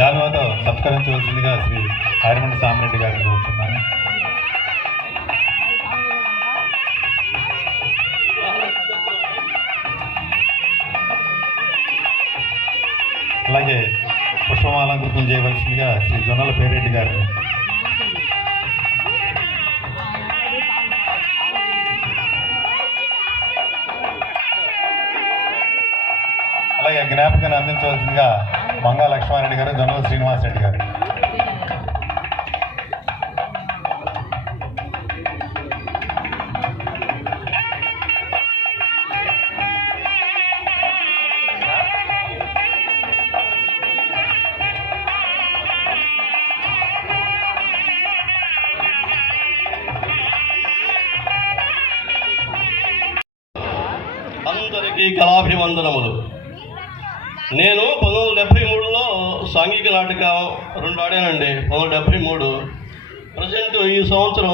శాలువాతో సత్కరించవలసిందిగా శ్రీ ఆరిమండి సామిరెడ్డి గారిని కోరుతున్నాను అలాగే పుష్పమాలంకృతం చేయవలసిందిగా శ్రీ జొన్నల పేరెడ్డి గారిని అలాగే జ్ఞాపికను అందించవలసిందిగా మంగా లక్ష్మారెడ్డి గారు జనరల్ శ్రీనివాస్ రెడ్డి గారు. అందరికీ కళాభివందనములు. నేను పంతొమ్మిది వందల డెబ్భై మూడులో సాంఘిక నాటకం రెండు ఆడానండి. పంతొమ్మిది వందల డెబ్భై మూడు. ప్రజెంట్ ఈ సంవత్సరం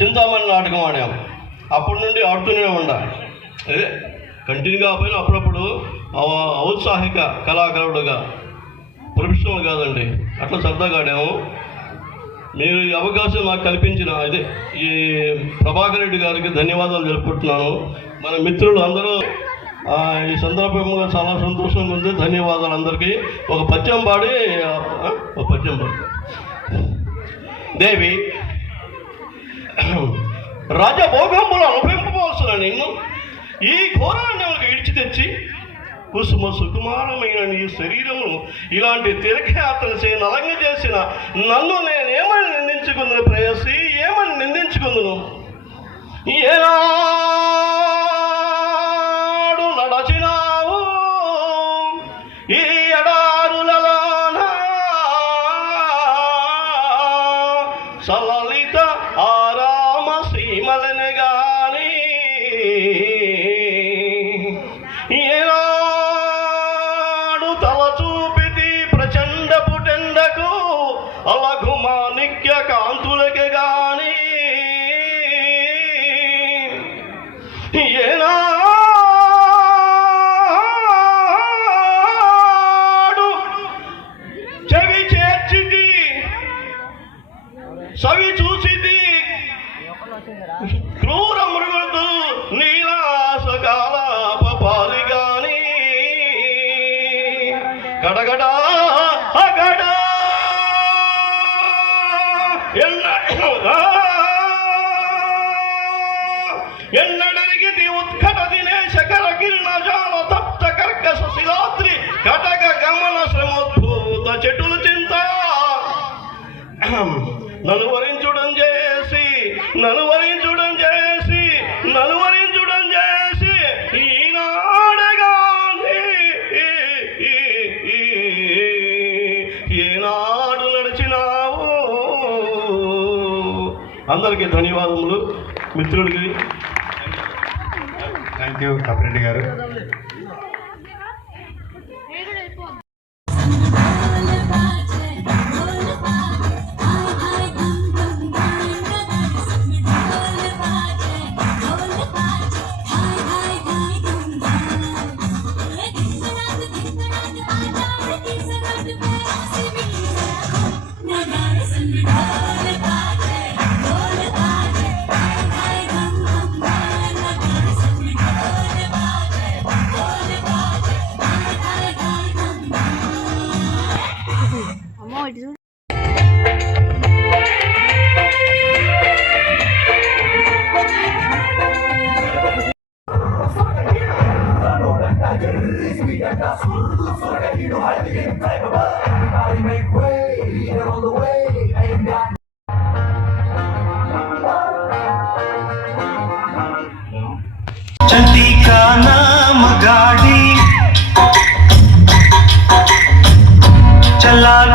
చింతామణి నాటకం ఆడాం. అప్పటి నుండి ఆడుతూనే ఉండా. అదే కంటిన్యూగా పోయినా అప్పుడప్పుడు ఔత్సాహిక కళాకారుడుగా ప్రొఫెషనల్ కాదండి అట్లా సరదాగా ఆడాము. మీరు ఈ అవకాశం నాకు కల్పించిన అదే ఈ ప్రభాకర్ రెడ్డి గారికి ధన్యవాదాలు జరుపుకుంటున్నాను మన మిత్రులు అందరూ ఈ సందర్భంగా చాలా సంతోషంగా ఉంది. ధన్యవాదాలు అందరికీ. ఒక పద్యం పాడి ఒక పద్యం పాడు. దేవి రాజభోగంబులు అనుభవింపవలసిన నిన్ను ఈ ఘోరాన్ని ఇడిచి తెచ్చి కుసుమ సుకుమారమైన నీ శరీరము ఇలాంటి తీర్థయాత్రలు చేయ నలంగ చేసిన నన్ను నేనేమని నిందించుకుందును? ప్రేయసి ఏమని నిందించుకుందును? ఏనా ఏనాడు చెవి చేర్చిది సవి చూసిది. క్రూర మృగదు నీలాసకాలాప పాలిగాని. గడగడా కటక గమన శ్రమోద్భూత చెట్టులు చింత. నన్ను వరించుడం చేసి నన్ను వరించుడం చేసి నన్ను వరించుడం చేసి ఈనాడగానే ఏనాడు నడిచినావు. అందరికీ ధన్యవాదములు. మిత్రుడికి థ్యాంక్ యూ కపిరెడ్డి గారు. చూడు चंदी का नाम गाड़ी चला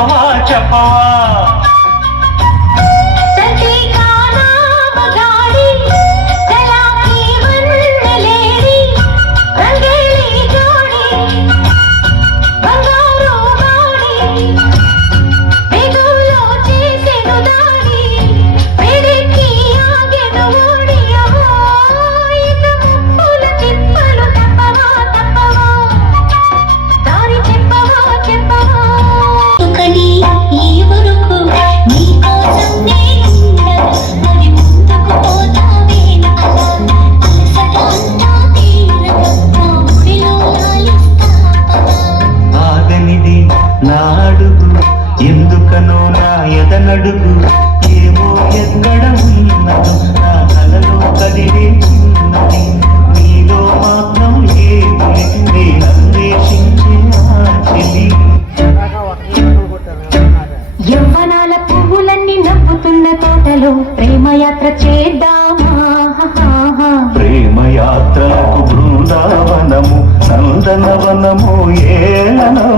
చెప్పవా చెప్పవా ఎక్కడనో నా ఎదనడుగు. ఏమో ఎక్కడ ఉన్నదో? నా కలలో కదిలే ఉన్నది నీలో మాత్రం ఏమి నేను అన్వేషించే ఆచలి యవ్వనాల పువ్వులన్నీ నవ్వుతున్న తోటలో ప్రేమయాత్ర చేద్దామా? ప్రేమయాత్రకు బృందావనము నందనవనము ఏలనము.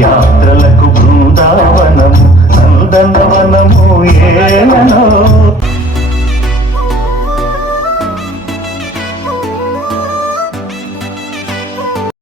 యాత్రలకు బృందావ